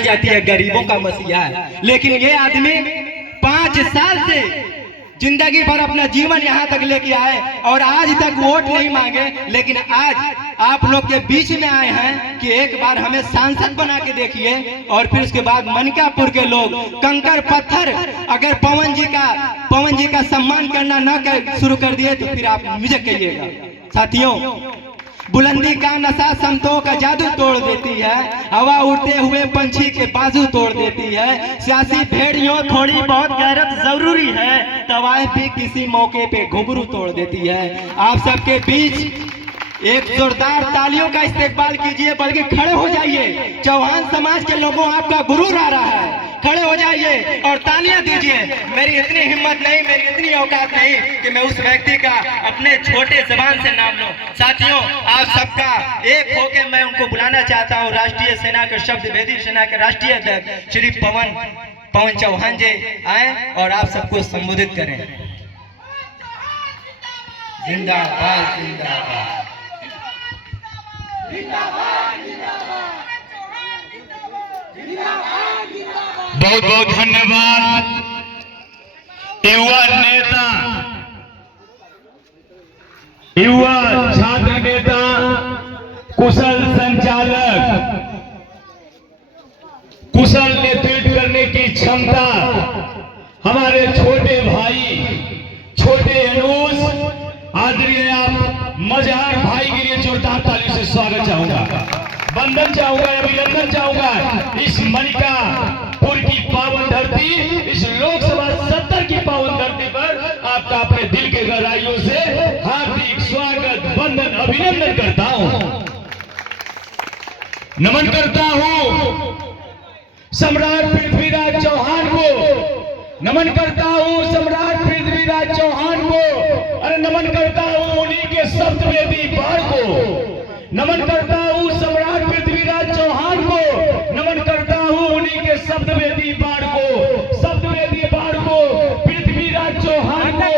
जाती है गरीबों का मसीहा है, लेकिन ये आदमी 5 साल से जिंदगी भर अपना जीवन यहाँ तक लेके आए और आज तक वोट नहीं मांगे, लेकिन आज आप लोग के बीच में आए हैं कि एक बार हमें सांसद बना के देखिए। और फिर उसके बाद मनकापुर के लोग कंकर पत्थर अगर पवन जी का सम्मान करना न शुरू कर दिए तो फिर आप मुझे कहिएगा। साथियों, बुलंदी का नशा समतों का जादू तोड़ देती है, हवा उड़ते हुए पंछी के बाजू तोड़ देती है। सियासी भेड़ियों थोड़ी बहुत गैरत जरूरी है, तवाए भी किसी मौके पे घुंघरू तोड़ देती है। आप सबके बीच एक जोरदार तालियों का इस्तेमाल कीजिए, बल्कि खड़े हो जाइए। चौहान समाज के लोगों आपका गुरूर आ रहा है, खड़े हो जाइए और तालियां दीजिए। मेरी इतनी हिम्मत नहीं, मेरी इतनी औकात नहीं कि मैं उस व्यक्ति का अपने छोटे जबान से नाम लूं। साथियों, आप सबका एक होकर मैं उनको बुलाना चाहता हूं। राष्ट्रीय सेना के शब्द भेदी सेना के राष्ट्रीय अध्यक्ष श्री पवन चौहान जी आए और आप सबको संबोधित करें। जिंदाबाद जिंदाबाद बहुत बहुत धन्यवाद। युवा नेता, युवा छात्र नेता, कुशल संचालक, कुशल नेतृत्व करने की क्षमता, हमारे छोटे भाई, छोटे अनुज, आदरणीय आप मजहर भाई के लिए जोरदार ताली से स्वागत चाहूंगा, वंदन चाहूंगा, अभिनंदन चाहूंगा। इस मनिकापुर की पावन धरती, इस लोकसभा 70 की पावन धरती पर आपका अपने दिल के गहराइयों से हार्दिक स्वागत, वंदन, अभिनंदन करता हूं, नमन करता हूं सम्राट पृथ्वीराज चौहान को, नमन करता हूं सम्राट पृथ्वीराज चौहान को, अरे नमन करता हूं उन्हीं के सप्तवेदी बाण को, नमन करता हूं सम्राट पृथ्वीराज चौहान को, नमन करता हूं उन्हीं के सप्तवेदी बाण को, सप्तवेदी बाण को, पृथ्वीराज चौहान को,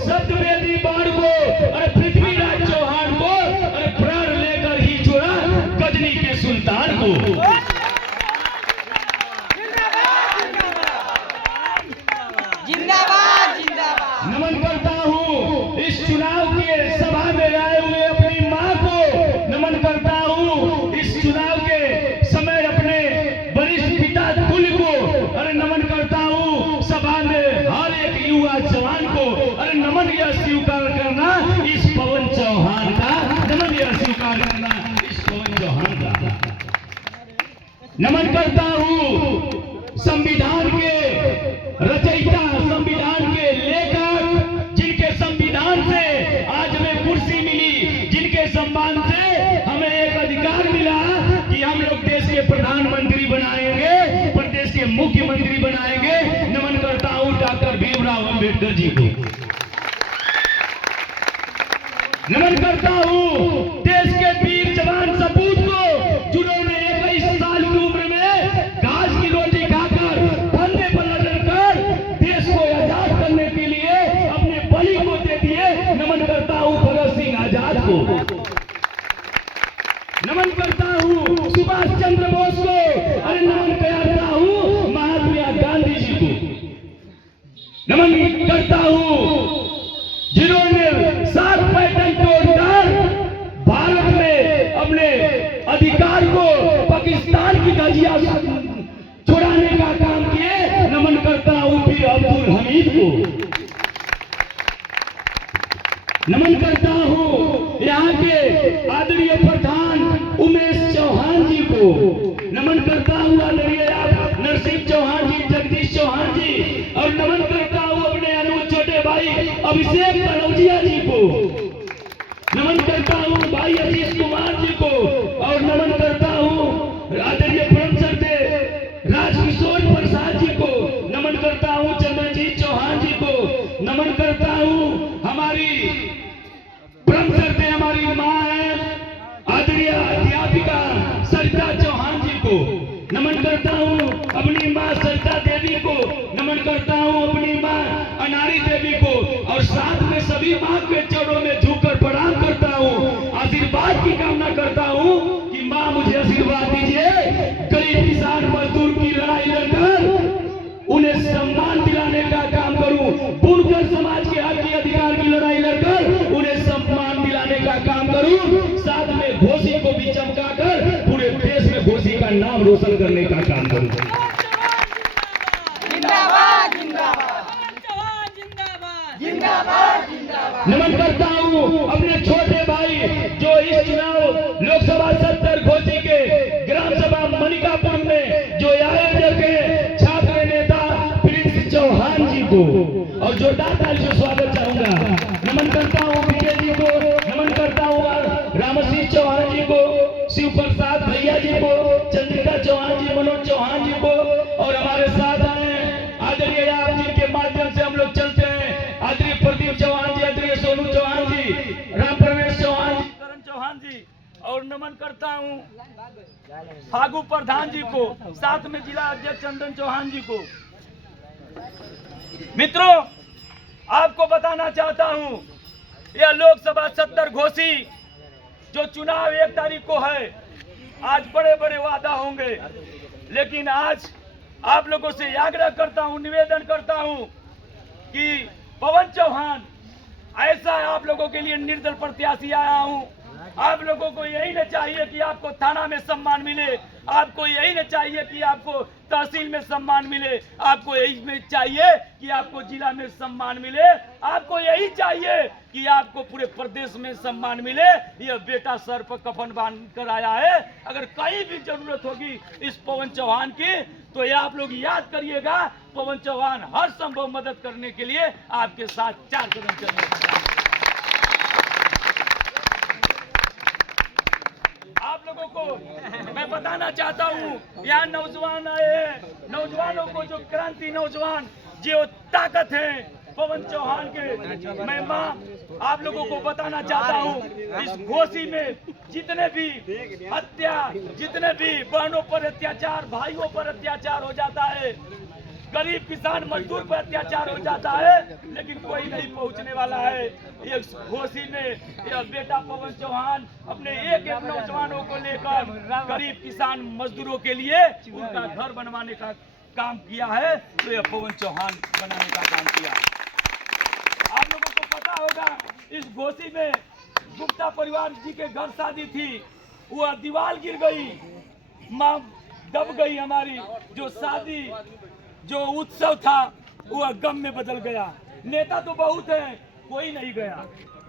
सप्तवेदी बाण को, अरे पृथ्वीराज चौहान को, अरे प्राण लेकर ही छोड़ा गजनी के सुल्तान को। नमन करता हूं इस चुनाव के सभा में आए हुए अपनी मां को, नमन करता हूं इस चुनाव के समय अपने वरिष्ठ पिता तुल्य को, अरे नमन करता हूं सभा में हर एक युवा जवान को, अरे नमन यह स्वीकार करना इस पवन चौहान का, नमन यह स्वीकार करना इस पवन चौहान का। नमन करता हूं संविधान के रचयिता, संविधान के लेखक, जिनके संविधान से आज हमें कुर्सी मिली, जिनके सम्मान से हमें एक अधिकार मिला कि हम लोग देश के प्रधानमंत्री बनाएंगे, प्रदेश के मुख्यमंत्री बनाएंगे। नमन करता हूं डॉक्टर भीमराव अंबेडकर जी को, नमन करता हूं देश के वीर जवान सपूत को, जिन्होंने 21 साल की उम्र में घास की रोटी खाकर, फंदे पर लड़कर देश को आजाद करने के लिए अपने बलि को दे दिए। नमन करता हूं भगत सिंह आजाद को, नमन करता हूं सुभाष चंद्र बोस को, अरे नमन करता हूं महात्मा गांधी जी को, नमन करता हूं जिन्होंने 7 पैटर्न तोड़कर भारत में अपने अधिकार को पाकिस्तान की धज्जियां छुड़ाने का काम किए। नमन करता हूं फिर अब्दुल हमीद को, नमन करता हूं यहाँ के आदरणीय प्रधान उमेश चौहान जी को, नमन करता हूं आदरणीय आप नरसिंह चौहान जी, जगदीश चौहान जी, और नमन करता हूं अपने अनुज छोटे भाई अभिषेक कनौजिया जी को, नमन करता हूं भाई आशीष कुमार जी को, और नमन करता हूं आदरणीय प्रोफेसर से राजकिशोर प्रसाद जी को, नमन करता हूं चंद्रजीत चौहान जी को, नमन करता हूं हमारी प्रोफेसर से हमारी मां है आदरणीय अध्यापिका सरिता चौहान जी को, नमन करता हूं अपनी मां सरिता देवी को, नमन करता हूं अपनी मां अनारी देवी को, और साथ में सभी मां के चरणों में झुककर प्रणाम करता हूं, आशीर्वाद की कामना करता हूं कि मां मुझे आशीर्वाद दीजिए, गरीब किसान मजदूर बुनकर समाज के हक की अधिकार की लड़ाई लड़कर उन्हें सम्मान दिलाने का काम करूं, साथ में घोसी को भी चमकाकर पूरे देश में घोसी का नाम रोशन करने का काम करूं। जिंदाबाद जिंदाबाद जिंदाबाद जिंदाबाद। नमन करता हूं अपने छोटे भाई जो इस चुनाव लोकसभा 70 घोसी के ग्राम सभा मनिकापुर में जो आयोजक है छात्र नेता प्रिंस चौहान जी को, और जोरदार ताली से स्वागत चाहूंगा। नमन करता हूं विजय जी को, नमन करता हूं रामसिंह चौहान जी को, शिव प्रसाद भैया जी को, चंद्रिका चौहान जी, मनोज चौहान जी को, और हमारे साथ आए आदरणीय आप जिनके माध्यम से हम लोग चलते हैं, आदरणीय प्रदीप चौहान जी, आदरणीय सोनू चौहान जी, राम प्रवेश चौहान जी, करण चौहान जी, और नमन करता हूं फागू प्रधान जी को, साथ में जिला अध्यक्ष चंदन चौहान जी को। मित्रों, आपको बताना चाहता हूं, यह लोकसभा 70 घोसी जो चुनाव 1 तारीख को है, आज बड़े बड़े वादा होंगे, लेकिन आज आप लोगों से आग्रह करता हूं, निवेदन करता हूं कि पवन चौहान ऐसा आप लोगों के लिए निर्दल प्रत्याशी आया हूं। आप लोगों को यही न चाहिए कि आपको थाना में सम्मान मिले, आपको यही न चाहिए कि आपको तहसील में सम्मान मिले, आपको यही में चाहिए कि आपको जिला में सम्मान मिले, आपको यही चाहिए कि आपको पूरे प्रदेश में सम्मान मिले। यह बेटा सर पर कफन बांध कर आया है। अगर कहीं भी जरूरत होगी इस पवन चौहान की, तो ये आप लोग याद करिएगा, पवन चौहान हर संभव मदद करने के लिए आपके साथ 4 कदम चलेगा। आप लोगों को मैं बताना चाहता हूँ, यहाँ नौजवान आए हैं, नौजवानों को जो क्रांति नौजवान जो ताकत है पवन चौहान के, मैं मां आप लोगों को बताना चाहता हूँ, इस घोसी में जितने भी हत्या, जितने भी बहनों पर अत्याचार, भाइयों पर अत्याचार हो जाता है, गरीब किसान मजदूर पर अत्याचार हो जाता है, लेकिन कोई नहीं पहुंचने वाला है। ये घोसी में यह बेटा पवन चौहान अपने एक एक नौजवानों को लेकर गरीब किसान मजदूरों के लिए उनका घर बनवाने का काम किया है, तो यह पवन चौहान बनाने का काम किया। आप लोगों को पता होगा, इस घोसी में गुप्ता परिवार जी के घर शादी थी, वह दीवार गिर गई, मां दब गई, हमारी जो शादी जो उत्सव था वह गम में बदल गया। नेता तो बहुत है, कोई नहीं गया,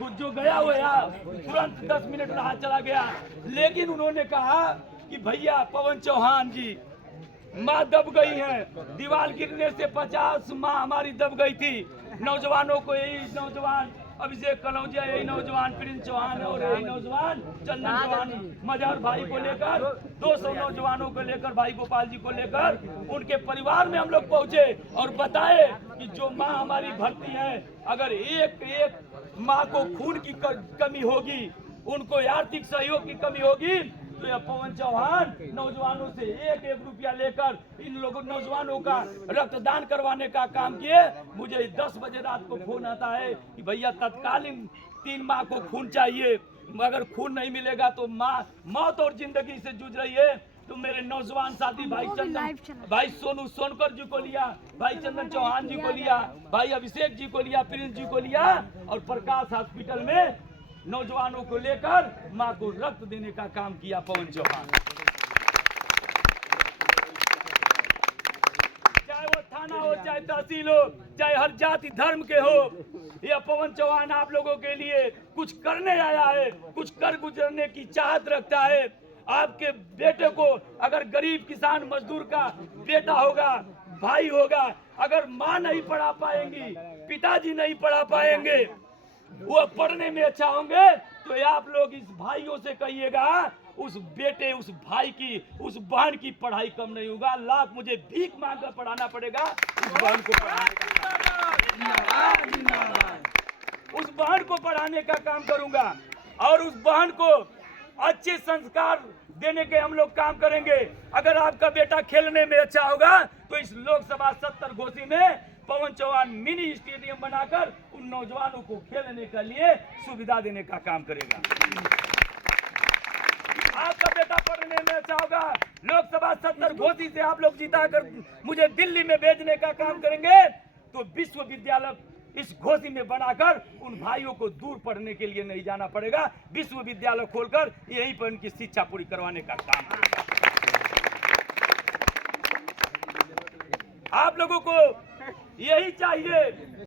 जो गया वो यार तुरंत 10 मिनट रहा चला गया। लेकिन उन्होंने कहा कि भैया पवन चौहान जी, माँ दब गई है, दीवार गिरने से 50 माँ हमारी दब गई थी। नौजवानों को, यही नौजवान अभिषेक कलौजिया, यही नौजवान प्रिंस चौहान और यही नौजवान चंदन चौहान मजहर भाई को लेकर, 200 नौजवानों को लेकर, भाई गोपाल जी को लेकर उनके परिवार में हम लोग पहुंचे और बताए कि जो माँ हमारी भर्ती है, अगर एक एक माँ को खून की कमी होगी, उनको आर्थिक सहयोग की कमी होगी, तो यह पवन चौहान नौजवानों से 1-1 रुपया लेकर इन लोगों नौजवानों का रक्तदान करवाने का काम किए। मुझे 10 बजे रात को फोन आता है कि भैया तत्कालीन 3 माह को खून चाहिए, मगर खून नहीं मिलेगा तो माँ मौत और जिंदगी से जूझ रही है। तो मेरे नौजवान साथी भाई चंदन, भाई सोनू सोनकर जी को लिया, भाई चंदन चौहान जी को लिया, भाई अभिषेक जी को लिया, प्रिंस जी को लिया, और प्रकाश हॉस्पिटल में नौजवानों को लेकर मां को रक्त देने का काम किया पवन चौहान। चाहे वो थाना हो, चाहे तहसील हो, चाहे हर जाति धर्म के हो, यह पवन चौहान आप लोगों के लिए कुछ करने आया है, कुछ कर गुजरने की चाहत रखता है। आपके बेटे को अगर गरीब किसान मजदूर का बेटा होगा, भाई होगा, अगर माँ नहीं पढ़ा पाएंगी, पिताजी नहीं पढ़ा पाएंगे, वो पढ़ने में अच्छा होंगे, तो आप लोग इस भाइयों से कहिएगा, उस बेटे, उस भाई की, उस बहन की पढ़ाई कम नहीं होगा। लाख मुझे भीख मांग कर पढ़ाना पड़ेगा, उस बहन को उस बहन को पढ़ाने का काम करूंगा, और उस बहन को अच्छे संस्कार देने के हम लोग काम करेंगे। अगर आपका बेटा खेलने में अच्छा होगा, तो इस लोकसभा 70 घोसी में पवन चौहान मिनी स्टेडियम बनाकर उन नौजवानों को खेलने के लिए सुविधा देने का काम करेगा। आपका बेटा पढ़ने में अच्छा होगा, लोकसभा 70 घोसी से आप लोग जिताकर मुझे दिल्ली में भेजने का काम करेंगे, तो विश्वविद्यालय इस घोषी में बनाकर उन भाइयों को दूर पढ़ने के लिए नहीं जाना पड़ेगा, विश्वविद्यालय खोलकर यहीं पर उनकी शिक्षा पूरी करवाने का काम करेगा। आप लोगों को यही चाहिए